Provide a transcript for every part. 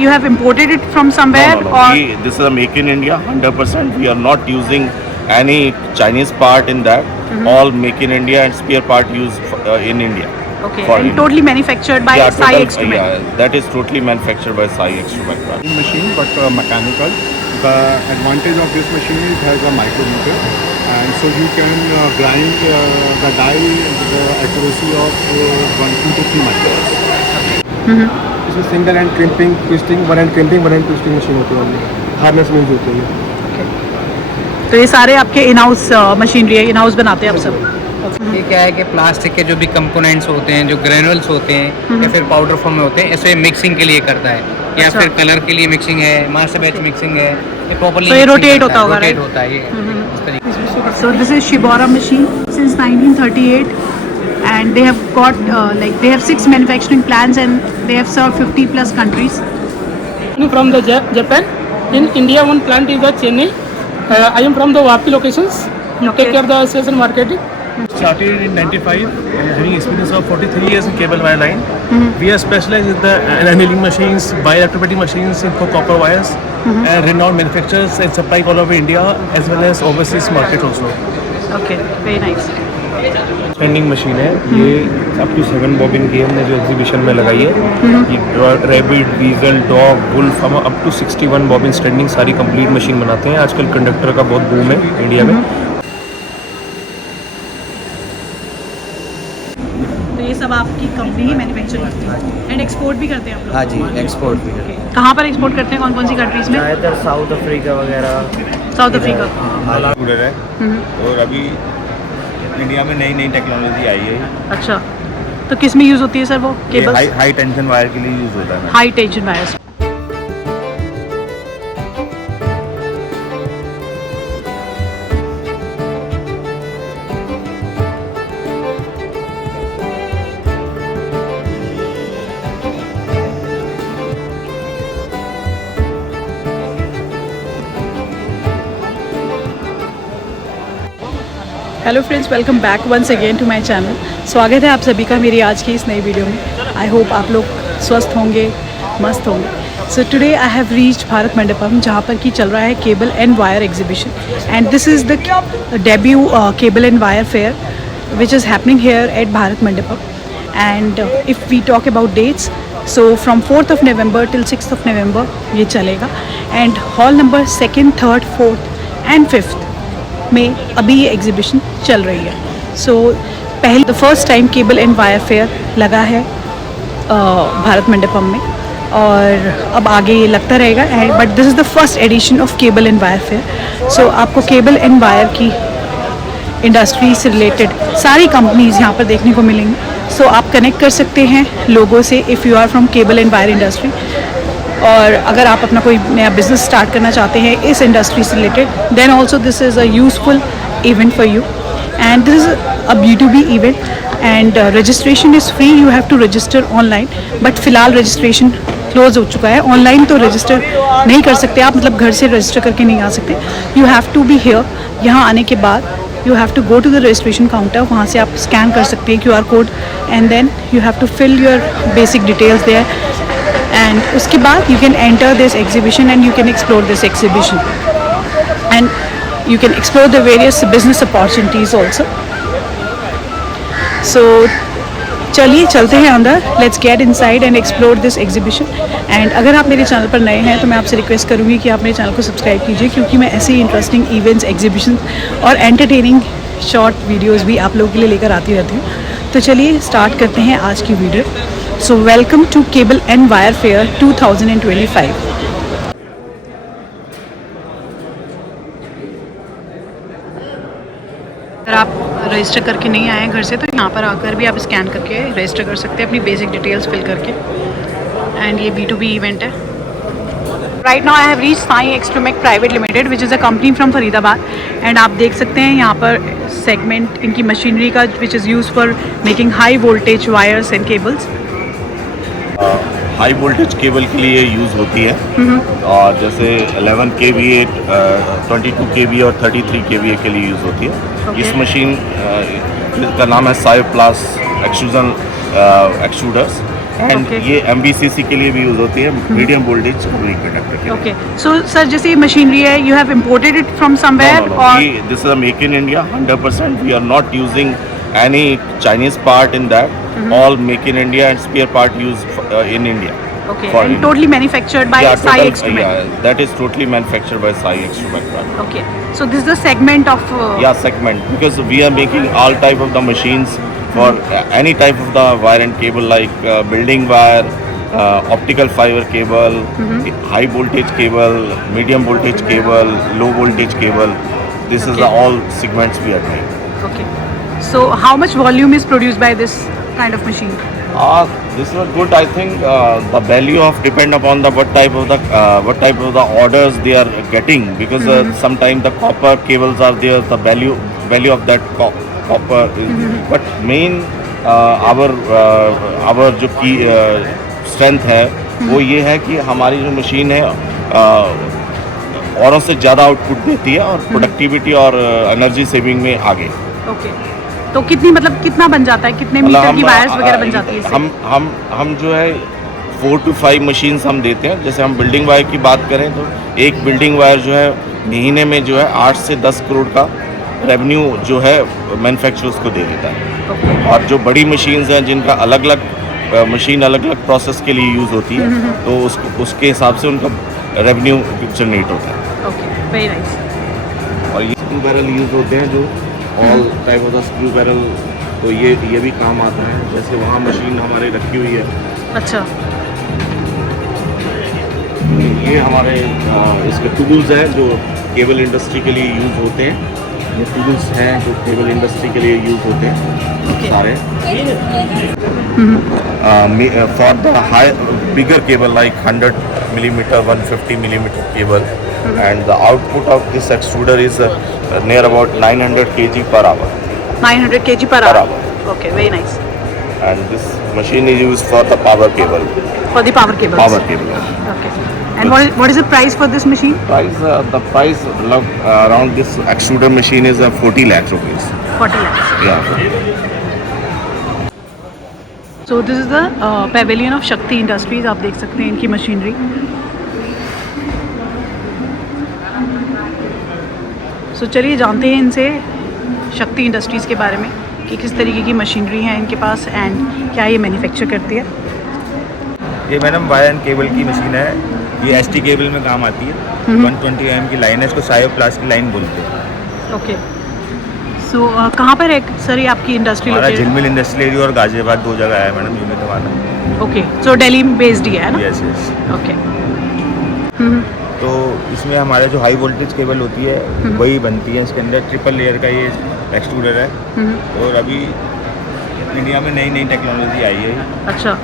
You have imported it from somewhere? No. Or This is a make in India, 100%. We are not using any Chinese part in that. All make in India and spare part used in India. okay, For and India. totally manufactured by Sai Extrument. Yeah, that is totally manufactured by Sai Extrument. Machine but mechanical. The advantage of this machine is it has a micrometer, and so you can grind the die with the accuracy of 2 to 3 microns. इसमें single and crimping twisting one and twisting machine होती है, harness means होती है। तो ये सारे आपके in house machinery है, इन हाउस बनाते हैं आप सब? ये क्या है कि प्लास्टिक के जो भी कंपोनेंट्स होते हैं, जो ग्रेनुअल्स होते हैं या फिर पाउडर फॉर्म में होते हैं, ऐसे मिक्सिंग के लिए करता है या अच्छा। फिर कलर के लिए मिक्सिंग है, मास्टर बैच मिक्सिंग है, ये प्रॉपर्ली So ये rotate होता होगा, रोटेट right? होता है ये इस तरीके से। So this is Shibora machine since 1938, and they have got they have 6 manufacturing plants and they have served 50 plus countries. From the Japan. In India, one plant is the Chennai. I am from the Vapi locations. Okay. Take care of the sales and marketing. Started in 95, having experience of 43 years in cable wire line. We are specialized in the annealing machines, bi-electroplating machines for copper wires, and renowned manufacturers and supplying all over India as well as overseas market also. Okay, very nice. Standing machine है ये, up to 7 bobbin की हमने जो exhibition में लगाई है। ये rabbit, वीजल, dog, wolf, हम अप टू 61 बॉबिन स्टैंडिंग सारी कंप्लीट मशीन बनाते हैं। आजकल कंडक्टर का बहुत बूम है इंडिया में। तो ये सब आपकी कंपनी ही मैन्युफैक्चर करती है एंड एक्सपोर्ट भी करते हैं आप लोग? हाँ जी, एक्सपोर्ट भी करते हैं। कहाँ पर एक्सपोर्ट करते हैं, कौन कौन सी कंट्रीज में? ज़्यादातर साउथ अफ्रीका वगैरह, साउथ अफ्रीका। कूलर है और अभी इंडिया में नई टेक्नोलॉजी आई है। अच्छा, तो किस में यूज़ होती है सर वो ये केबल्स? हाई टेंशन वायर के लिए यूज होता है। High tension wires. Hello friends, welcome back once again to my channel. स्वागत है आप सभी का मेरी आज की इस नई वीडियो में। आई होप आप लोग स्वस्थ होंगे, मस्त होंगे। So today I have reached Bharat Mandapam, जहाँ पर कि चल रहा है cable and wire exhibition, and this is the debut cable and wire fair which is happening here at Bharat Mandapam. And if we talk about dates, so from 4th November till 6th November ये चलेगा, and hall number 2nd, 3rd, 4th and 5th में अभी ये exhibition चल रही है। सो पहले the first time cable and wire fair लगा है भारत मंडपम में, और अब आगे ये लगता रहेगा। And but this is the first edition of cable and wire fair. So आपको केबल एंड वायर की इंडस्ट्री से रिलेटेड सारी कंपनीज़ यहाँ पर देखने को मिलेंगी। सो आप कनेक्ट कर सकते हैं लोगों से if you are from cable and wire industry, और अगर आप अपना कोई नया बिजनेस स्टार्ट करना चाहते हैं इस इंडस्ट्री से related, then also this is a useful event for you, and this is a B2B event, and registration is free. You have to register online, but फ़िलहाल रजिस्ट्रेशन क्लोज हो चुका है। Online तो रजिस्टर नहीं कर सकते आप, मतलब घर से रजिस्टर करके नहीं आ सकते। You have to be here. यहाँ आने के बाद you have to go to the registration counter, वहाँ से आप स्कैन कर सकते हैं QR code, and then you have to fill your basic details there, and उसके बाद you can enter this exhibition and you can explore this exhibition, and you can explore the various business opportunities also. So चलिए चलते हैं अंदर, let's get inside and explore this exhibition. and अगर आप मेरे channel पर नए हैं तो मैं आपसे रिक्वेस्ट करूँगी कि आप मेरे चैनल को सब्सक्राइब कीजिए, क्योंकि मैं ऐसे ही इंटरेस्टिंग इवेंट्स, एग्जीबिशन और एंटरटेनिंग शॉर्ट वीडियोज़ भी आप लोगों के लिए लेकर आती रहती हूँ। तो चलिए स्टार्ट करते हैं आज की video. So welcome to Cable and Wire Fair 2025. अगर आप रजिस्टर करके नहीं आए हैं घर से, तो यहाँ पर आकर भी आप स्कैन करके रजिस्टर कर सकते हैं अपनी बेसिक डिटेल्स फिल करके, एंड ये B2B इवेंट है। Right now I have reached Sai Extrumech private limited which is a company from Faridabad, and आप देख सकते हैं यहाँ पर सेगमेंट इनकी मशीनरी का which is use for making high voltage wires and cables. High voltage cable के लिए यूज़ होती है, और जैसे 11 kVA, 22 kVA और 33 kVA के लिए यूज़ होती है। इस मशीन का नाम है Sai plus extrusion extruders. And Okay. ये MBCC के लिए भी यूज़ होती है, मीडियम वोल्टेज कूलिंग कंडक्टर के लिए। ओके सो सर जैसे ये मशीनरी है you have imported it from somewhere और This is a make in India 100%. We are not using any Chinese part in that. All make in India and spare part used in India. Okay for and India. Totally manufactured by Yeah, Sai total, एक्सट्रूमेंट yeah, that is totally manufactured by Sai Extrument plant. Okay so this the segment of Yeah, segment, because we are making all type of the machines for any type of the wire and cable, like building wire, optical fiber cable, high voltage cable, medium voltage cable, low voltage cable. This is Okay. the all segments we are doing. Okay so how much volume is produced by this kind of machine This is good. I think the value of depend upon the what type of the orders they are getting, because sometimes the copper cables are there. The value of that copper is, but main our जो की strength है वो ये है कि हमारी जो machine है औरों से ज़्यादा आउटपुट देती है और प्रोडक्टिविटी और एनर्जी सेविंग में आगे। ओके तो कितनी मतलब कितना बन जाता है कितने मतलब मीटर की वायर्स वगैरह बन जाती है इससे? हम जो है 4 to 5 मशीन्स हम देते हैं। जैसे हम बिल्डिंग वायर की बात करें तो एक बिल्डिंग वायर जो है महीने में जो है 8 से 10 करोड़ का रेवेन्यू जो है मैन्युफैक्चरर्स को दे देता है। ओके और जो बड़ी मशीन्स हैं जिनका अलग अलग मशीन अलग अलग प्रोसेस के लिए यूज़ होती है तो उसके हिसाब से उनका रेवेन्यू जनरेट होता है। ओके वेरी नाइस और ये स्क्रू बैरल यूज़ होते हैं जो all type of the screw barrel, तो ये भी काम आता है। जैसे वहाँ मशीन हमारे रखी हुई है, अच्छा ये हमारे इसके टूल्स हैं जो केबल इंडस्ट्री के लिए यूज़ होते हैं। ये टूल्स हैं जो केबल इंडस्ट्री के लिए यूज़ होते हैं Okay. सारे। For the high bigger cable like 100 millimeter, 150 millimeter cable, and the output of this extruder is near about 900 kg per hour. 900 kg per Per hour. Okay, very nice. And this machine is used for the power cable. For the power cables. Power cable. Okay. And what is the price for this machine? The price around this extruder machine is 40 lakh rupees. 40 lakhs. Yeah. So this is the pavilion of Shakti Industries. आप देख सकते हैं इनकी machinery. So चलिए जानते हैं इनसे शक्ति इंडस्ट्रीज़ के बारे में कि किस तरीके की मशीनरी है इनके पास एंड क्या ये मैन्युफैक्चर करती है। ये मैडम वायर एंड केबल की मशीन है। ये एसटी केबल में काम आती है। 120 mm की लाइन है, इसको सायोप्लास की लाइन बोलते हैं। ओके सो कहाँ पर है सर ये आपकी इंडस्ट्री हमारा लोकेटेड? झिलमिल इंडस्ट्रियल एरिया और गाजियाबाद 2 जगह है मैडम यूनिट हमारा। ओके सो दिल्ली बेस्ड ही है ना? Yes yes. ओके तो इसमें हमारा जो हाई वोल्टेज केबल होती है वही बनती है। इसके अंदर ट्रिपल लेयर का ये एक्सट्रूडर है और अभी इंडिया में नई नई टेक्नोलॉजी आई है। अच्छा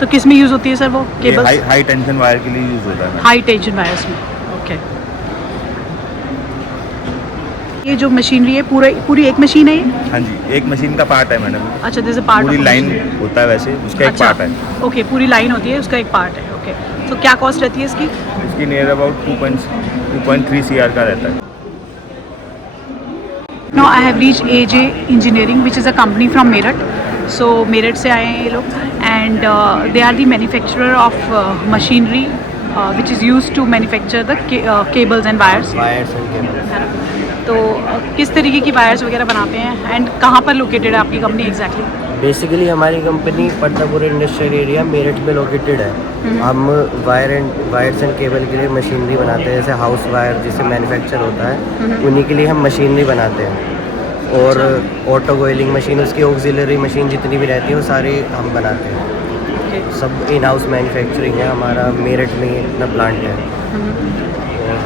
तो किस में यूज़ होती है सर वो ये केबल्स? हाई टेंशन वायर के लिए यूज़ होता है। हाई टेंशन वायर्स में। ओके ये जो मशीनरी है पूरी एक मशीन है ये? हाँ जी, एक मशीन का पार्ट है मैडम। अच्छा दिस अ पार्ट पूरी लाइन होता है वैसे, उसका एक पार्ट है। ओके पूरी लाइन होती है उसका एक पार्ट है। ओके तो क्या कॉस्ट रहती है इसकी? इसकी नियर अबाउट 2.3 CR का रहता है। Now I have reached AJ Engineering, which is a company from Meerut. So Meerut से आए हैं ये लोग and they are the manufacturer of machinery which is used to manufacture the cables and wires. है ना? तो किस तरीके की वायर्स वगैरह बनाते हैं एंड कहाँ पर लोकेटेड है आपकी कंपनी एग्जैक्टली? बेसिकली हमारी कंपनी पट्टापुर इंडस्ट्रियल एरिया मेरठ में लोकेटेड है। हम वायर्स एंड केबल के लिए मशीनरी बनाते हैं, जैसे हाउस वायर जिससे मैन्युफैक्चर होता है उन्हीं के लिए हम मशीनरी बनाते हैं। और ऑटो बॉयलिंग मशीन, उसकी ऑक्सिलरी मशीन जितनी भी रहती है वो सारी हम बनाते हैं। सब इन हाउस मैन्युफैक्चरिंग है हमारा, मेरठ में ही अपना प्लांट है। और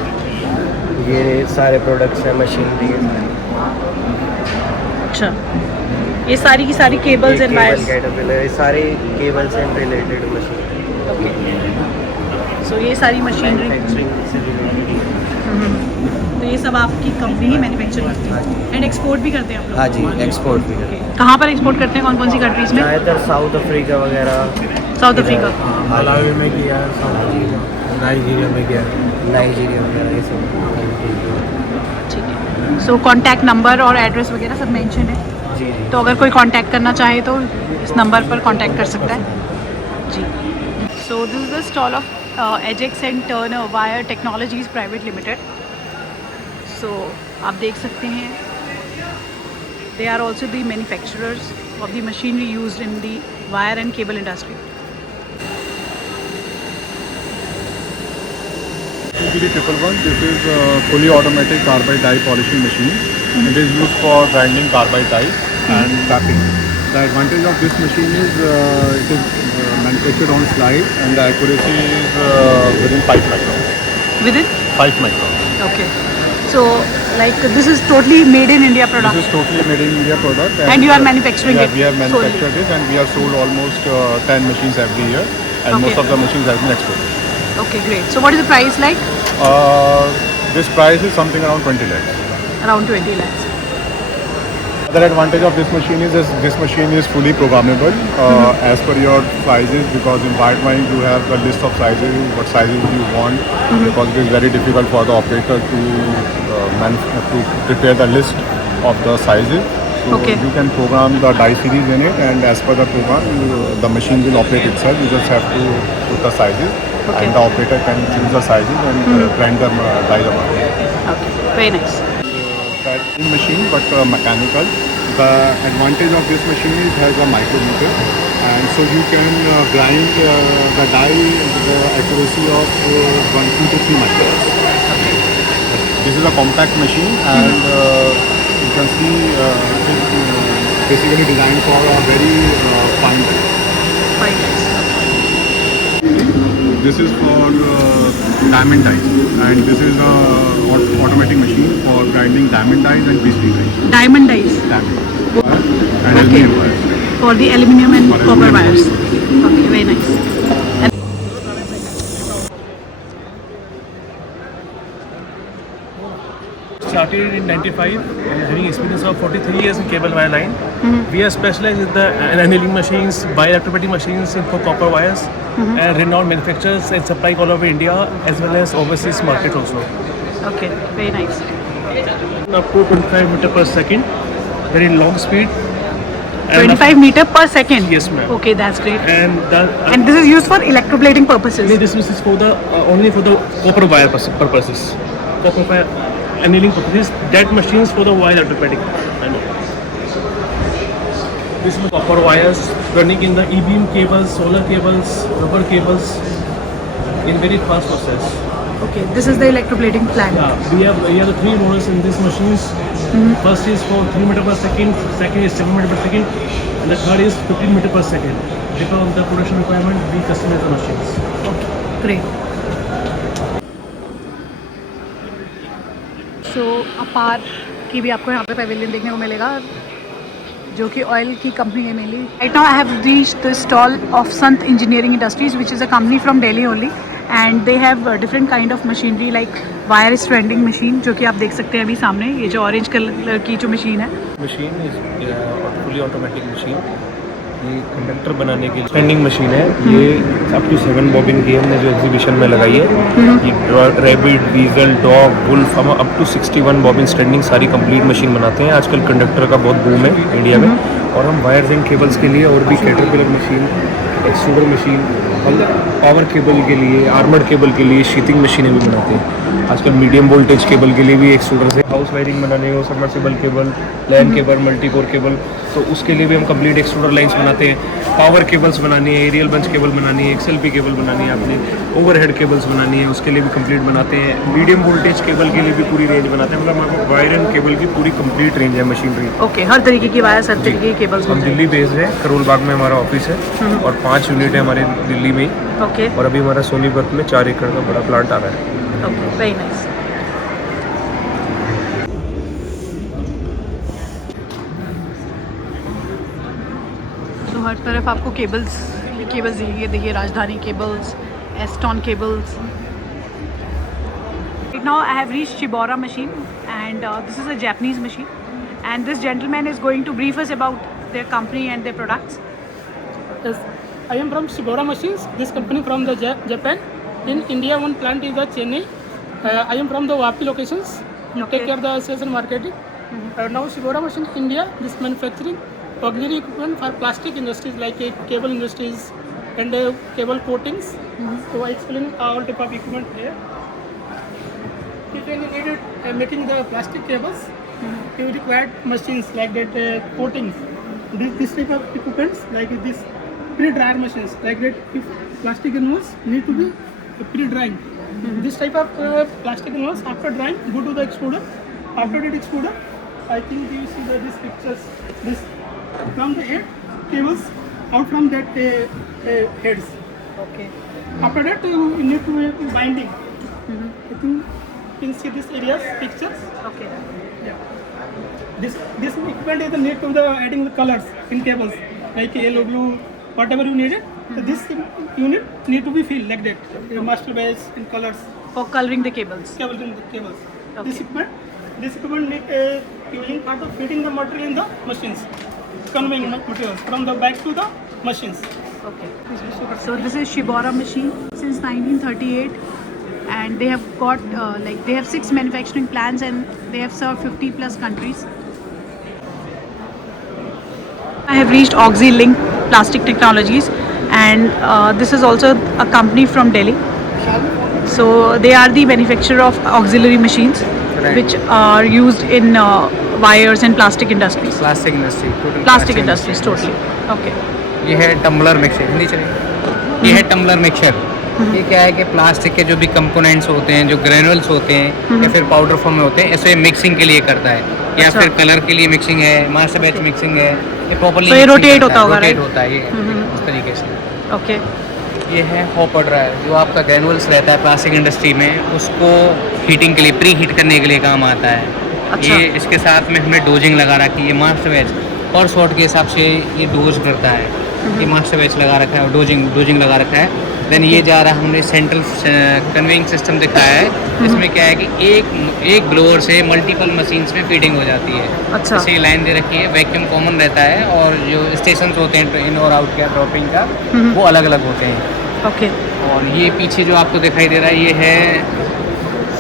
ये सारे प्रोडक्ट्स हैं मशीनरी के। अच्छा ये सारी की सारी केबल्स एंड वायर्स? कैटरपिलर, सारे cables and related machine. Okay so ये सारी मशीनरी मैन्युफैक्चरिंग से रिलेटेड। तो ये सब आपकी कंपनी ही मैन्युफैक्चर करती है एंड एक्सपोर्ट भी करते हैं आप लोग? हाँ जी, एक्सपोर्ट भी करते हैं। कहाँ पर एक्सपोर्ट करते हैं, कौन कौन सी कंट्रीज़ में? ज़्यादातर साउथ अफ्रीका वगैरह, साउथ अफ्रीका, मलावी में किया, नाइजीरिया में किया। नाइजीरिया वगैरह ये सब। ठीक है। सो कॉन्टैक्ट नंबर और एड्रेस वगैरह सब मेंशन है, जी जी। तो अगर कोई कांटेक्ट करना चाहे तो इस नंबर पर कांटेक्ट कर सकता है। जी. So this is the stall of Ajax and Turner Wire Technologies Private Limited. So आप देख सकते हैं, they are also the manufacturers of the machinery used in the wire and cable industry. TPD 111, this is a fully automatic carbide die polishing machine. It is used for grinding carbide die and tapping. The advantage of this machine is it is manufactured on slide and the accuracy is within 5 microns. Within? 5 microns. Okay. So like this is totally made in India product. This is totally made in India product. And you are manufacturing yeah, it we have manufactured solely. it and we have sold almost 10 machines every year and Okay. most of the machines have been exported. Okay, great. So what is the price like? This price is something around 20 lakhs. Around 20 lakhs. Other advantage of this machine is this machine is fully programmable as per your sizes, because in wire drawing you have a list of sizes, what sizes you want, because it is very difficult for the operator to prepare the list of the sizes. So Okay. you can program the die series in it, and as per the program, the machine will operate itself. You just have to put the sizes, Okay. and the operator can choose the sizes and grind them die the wire. Okay, very nice. That machine, but mechanical. The advantage of this machine is it has a micrometer, and so you can grind the die with the accuracy of 2 to 3 microns. This is a compact machine, and you can see it is basically designed for a very fine die. Very nice. This is for diamond dies, and this is a automatic machine for grinding diamond dies and pastry dies. Diamond dies Diamond and aluminum wires. for the aluminium and For copper aluminum. wires. Okay, very nice. And Started in 95, having experience of 43 years in cable wire line. We are specialized in the annealing machines, bioelectroplating machines for copper wires, and renowned manufacturers and supplying all over India as well as overseas market also. okay, very nice. Up to 25 meter per second, very long speed. And 25 meter per second. Yes, ma'am. Okay, that's great. And the And this is used for electroplating purposes. this is for the only for the copper wire purposes. Copper wire annealing purposes. That machines for the wire electroplating. This is copper wires running in the E-beam cables, solar cables, rubber cables in very fast process. Okay, this is the electroplating plant. We have the 3 motors in these machines. First is for 3 meter per second, second is 7 meter per second, and the third is 15 meter per second. Depending on the production requirement, we customize the machines. Great. सो अपार की भी आपको यहाँ पे Pavilion देखने को मिलेगा, जो कि ऑयल की कंपनी है mainly. Right now I have reached the stall of Sant engineering industries which is a company from Delhi only, and they have different kind of machinery like wire stranding machine, जो कि आप देख सकते हैं अभी सामने, ये जो ऑरेंज कलर की जो मशीन है. Machine is fully automatic machine. ये कंडक्टर बनाने की स्टैंडिंग मशीन है. ये अप टू 7 बॉबिन की हमने जो एग्जीबिशन में लगाई है. ये रैबिट, डीजल, डॉग, वुल्फ, हम अप टू 61 बॉबिन स्टैंडिंग सारी कंप्लीट मशीन बनाते हैं. आजकल कंडक्टर का बहुत बूम है इंडिया में, और हम वायर्स एंड केबल्स के लिए और भी कैटरपिलर मशीन, एक्सट्रूडर मशीन, हम पावर केबल के लिए, आर्मर्ड केबल के लिए शीथिंग मशीनें भी बनाते हैं. आजकल मीडियम वोल्टेज केबल के लिए भी एक्सट्रूडर से हाउस वायरिंग बनाने हो, submersible cable, LAN cable, multi core cable, तो उसके लिए भी हम कंप्लीट एक्सट्रूडर लाइंस बनाते हैं. पावर केबल्स बनानी है, एरियल बंच केबल बनानी है, XLP केबल बनानी है, आपने ओवरहेड केबल्स बनानी है, उसके लिए भी कंप्लीट बनाते हैं. मीडियम वोल्टेज केबल के लिए भी पूरी रेंज बनाते हैं. मतलब हमारे वायर एंड केबल की पूरी कंप्लीट रेंज है मशीनरी. ओके, हर तरीके की वायर, हर तरीके की केबल्स. हम दिल्ली बेस्ड है, करोल बाग में हमारा ऑफिस है, और 5 यूनिट है हमारे दिल्ली में. ओके, और अभी हमारा सोनीपत में 4 एकड़ का बड़ा प्लांट आ रहा है. Okay, very nice. तो हर तरफ आपको केबल्स दिखेंगे. देखिए, राजधानी cables, Ashton cables. Right now I have reached Shibora machine, and this is a Japanese machine, and this gentleman is going to brief us about their company and their products. Yes, I am from Shibora Machines. This company from the Japan. In India, one plant is the Chennai. I am from the Vapi locations. Take care of the sales and marketing. Now Shibora Machine India, this manufacturing auxiliary equipment for plastic industries like cable industries, and cable coatings. So I explain all type of equipment here. If you needed making the plastic cables, you required machines like that coatings. This type of equipments like this pre-dryer machines like that. If plastic granules need to be pre-drying, this type of plastic granules after drying go to the extruder. After that extruder, I think you see these pictures. This from the head cables out from that heads. Okay. After that you need to make binding. I think you can see this areas pictures. Okay. Yeah. This equipment is the need to the adding the colors in cables like yellow, blue, whatever you needed. So this unit need to be filled like that. Master base in colors. For coloring the cables. Cables in the cables. Okay. This equipment need using for the feeding the material in the machines, conveying materials from the back to the machines. Okay. So this is Shibora machine since 1938, and they have got they have 6 manufacturing plants and they have served 50 plus countries. I have reached Auxilink Plastic Technologies, and this is also a company from Delhi. So they are the manufacturer of auxiliary machines, which are used in wires and plastic industries. Plastic industry, total Plastic industries totally. Okay. ये है tumbler mixer, Hindi चलेगा। ये है tumbler mixer. ये क्या है कि plastic के जो भी कंपोनेंट्स होते हैं, जो ग्रेनुअल्स होते हैं या फिर पाउडर फॉर्म में होते हैं, ऐसे मिक्सिंग के लिए करता है, या अच्छा। फिर कलर के लिए मिक्सिंग है, मास्टर बैच मिक्सिंग है, ये प्रॉपर्ली तो ये rotate होता होगा, रोटेट right? होता है ये इस तरीके से। Okay. ये है हॉपर ड्रायर, जो आपका ग्रेनुअल्स रहता है प्लास्टिक इंडस्ट्री में, उसको हीटिंग के लिए, प्री हीट करने के लिए काम आता है। अच्छा। ये इसके साथ में हमने डोजिंग लगा रखी है। ये मास्टर बैच पर शॉट के हिसाब से ये डोज करता है। ये मास्टर बैच लगा रखा है और डोजिंग लगा रखा है। देन ये जा रहा, हमने सेंट्रल कन्वेइंग सिस्टम दिखाया है। इसमें क्या है कि एक ब्लोअर से मल्टीपल मशीन्स में फीडिंग हो जाती है। अच्छा। जैसे लाइन दे रखी है, वैक्यूम कॉमन रहता है और जो स्टेशंस होते हैं इन और आउट का ड्रॉपिंग का, वो अलग अलग होते हैं। Okay. और ये पीछे जो आपको दिखाई दे रहा है, ये है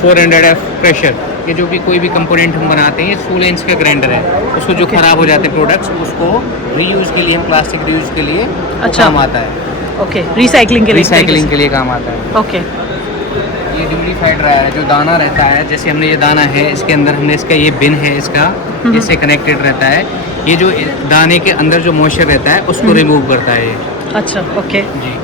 400F प्रेशर। ये जो भी कोई भी कंपोनेंट हम बनाते हैं, ये 16 इंच का ग्राइंडर है। उसको जो ख़राब हो जाते हैं प्रोडक्ट्स, उसको रीयूज़ के लिए, हम प्लास्टिक रीयूज़ के लिए अच्छा। काम आता है। Okay. Recycling के लिए. रिसाइकलिंग के लिए काम आता है। Okay. ये ड्यूरीफाइड ड्रायर है, जो दाना रहता है, जैसे हमने ये दाना है, इसके अंदर हमने इसका ये बिन है, इसका इससे कनेक्टेड रहता है। ये जो दाने के अंदर जो मॉइस्चर रहता है, उसको रिमूव करता है ये। अच्छा. Okay. जी।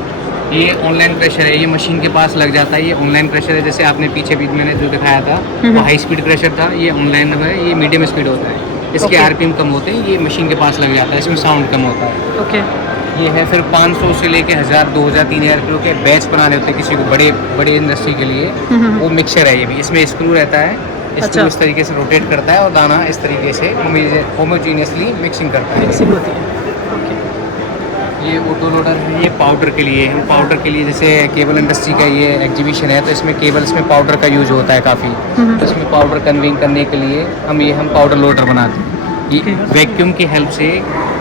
ये ऑनलाइन प्रेशर है, ये मशीन के पास लग जाता है। ये ऑनलाइन प्रेशर है, जैसे आपने पीछे भी मैंने जो दिखाया था, वो हाई स्पीड प्रेशर था। ये ऑनलाइन है, ये मीडियम स्पीड होता है। इसके Okay. आरपीएम कम होते हैं, ये मशीन के पास लग जाता है, इसमें साउंड कम होता है। Okay. ये है फिर 500 से लेके 1000, 2000, 3000 किलो के बैच बनाने होते हैं किसी को बड़े इंडस्ट्री के लिए। वो मिक्सर है ये भी। इसमें स्क्रू रहता है, अच्छा। स्क्रू इस तरीके से रोटेट करता है और दाना इस तरीके से होमोजीनियसली मिक्सिंग करता है। Mixing होती है. ये ऑटो लोडर है, ये पाउडर के लिए। हम पाउडर के लिए, जैसे केबल इंडस्ट्री का ये एग्जीबिशन है, तो इसमें केबल्स में पाउडर का यूज होता है काफ़ी। तो इसमें पाउडर कन्वेइंग करने के लिए हम पाउडर लोडर बनाते हैं। ये वैक्यूम की हेल्प से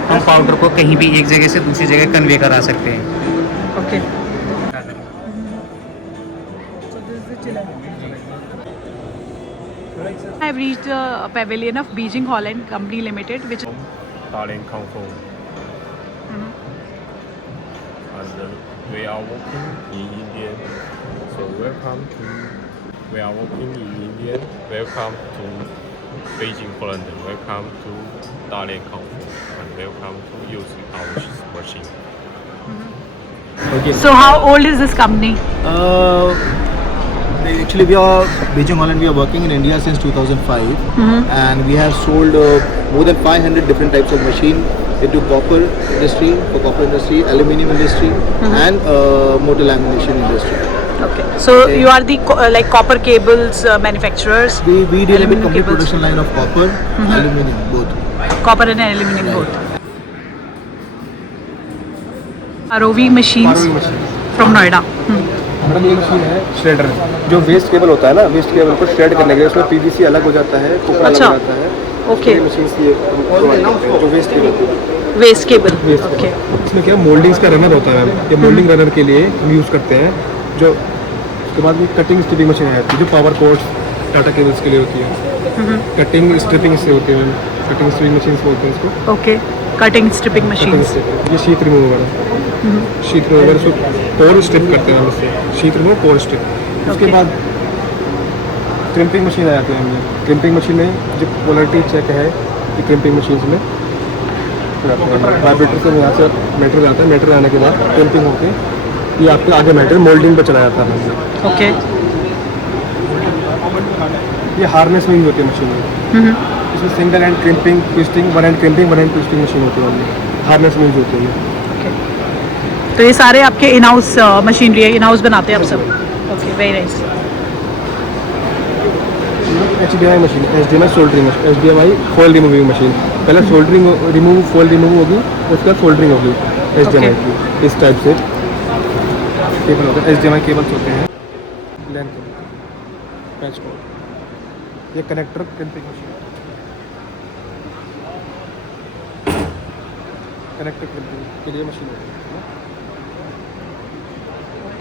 हम पाउडर को कहीं भी एक जगह से दूसरी जगह कन्वे करा सकते हैं। Okay. I have reached the pavilion of Beijing Holland Company Limited, which Dalian Kung-Fu. And we are working in India. So we are working in India. Welcome to Beijing, Holland. Welcome to Dalian Kung-Fu. And welcome to use our machine. Okay. So how old is this company? Actually, we are Beijing Holland. We are working in India since 2005, and we have sold more than 500 different types of machine into copper industry, aluminium industry, and motor lamination industry. Okay. So you are the like copper cables manufacturers. We deal with Aluminum complete cables. production line of copper, aluminium both. Copper and aluminum Right. both. ROV machines from Noida. Madam ये machine है shredder, जो waste cable होता है ना, waste cable को shred करने के लिए उसमें पीवीसी अलग हो जाता है, कोपरा अलग अच्छा। हो जाता है। Okay. ये मशीन से जो waste cable, Waste cable. Waste Okay. इसमें क्या मोल्डिंग्स का रनर होता है। ये मोल्डिंग रनर के लिए हम यूज़ करते हैं। जो उसके बाद भी कटिंग स्ट्रिपिंग मशीन है, जो पावर कोर्ड्स टाटा केबल्स के लिए होती है। कटिंग स्ट्रिपिंग से होती है, कटिंग स्ट्रिपिंग मशीन बोलते हैं इसको। Okay. Cutting stripping machines. ये शीट रिमूवर है। शीट वगैरह उसको पोर स्ट्रिप करते हैं हम इससे, शीट रिमूव पोर स्ट्रिप। उसके बाद क्रिम्पिंग मशीन आ जाती है हमें। क्रिम्पिंग मशीन में जो क्वालिटी चेक है ये क्रिम्पिंग मशीन में वाइब्रेटर से यहाँ से मेटेरियल आता है, मेटेरियल आने के बाद क्रिम्पिंग होकर ये आपके आगे मेटेरियल मोल्डिंग पे चला जाता है। ओके। ये हार्नेस में यूज होती है मशीन में। इसमें single hand crimping twisting, one hand crimping, one hand twisting machine होती है, हार्नेस में यूज होती है। तो ये सारे आपके इन हाउस मशीनरी है, इन हाउस बनाते हैं आप सब? Okay, very nice. HDMI machine, HDMI soldering machine, HDMI fold removing machine. पहले सोल्डरिंग रिमूव, फोल्ड रिमूव होगी, उसके बाद सोल्डरिंग होगी HDMI की। इस टाइप से केबल होता है, HDMI केबल्स होते हैं, लेंथ पैच कोड। ये connector crimping machine, connector crimping के लिए मशीन होती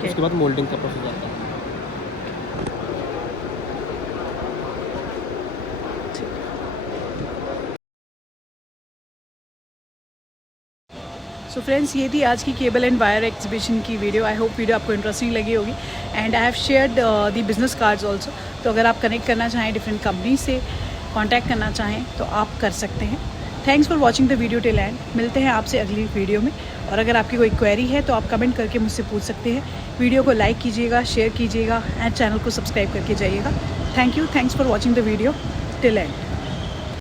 है। उसके बाद मोल्डिंग का प्रोसेस आता है। सो फ्रेंड्स, ये थी आज की केबल एंड वायर एग्जीबिशन की वीडियो। आई होप वीडियो आपको इंटरेस्टिंग लगी होगी and I have shared the business cards also. तो अगर आप कनेक्ट करना चाहें डिफरेंट कंपनी से, कांटेक्ट करना चाहें तो आप कर सकते हैं। Thanks for watching the video till and. मिलते हैं आपसे अगली वीडियो में। और अगर आपकी कोई क्वेरी है तो आप कमेंट करके मुझसे पूछ सकते हैं। वीडियो को लाइक कीजिएगा, शेयर कीजिएगा एंड चैनल को सब्सक्राइब करके जाइएगा। Thank you, thanks for watching the video till and.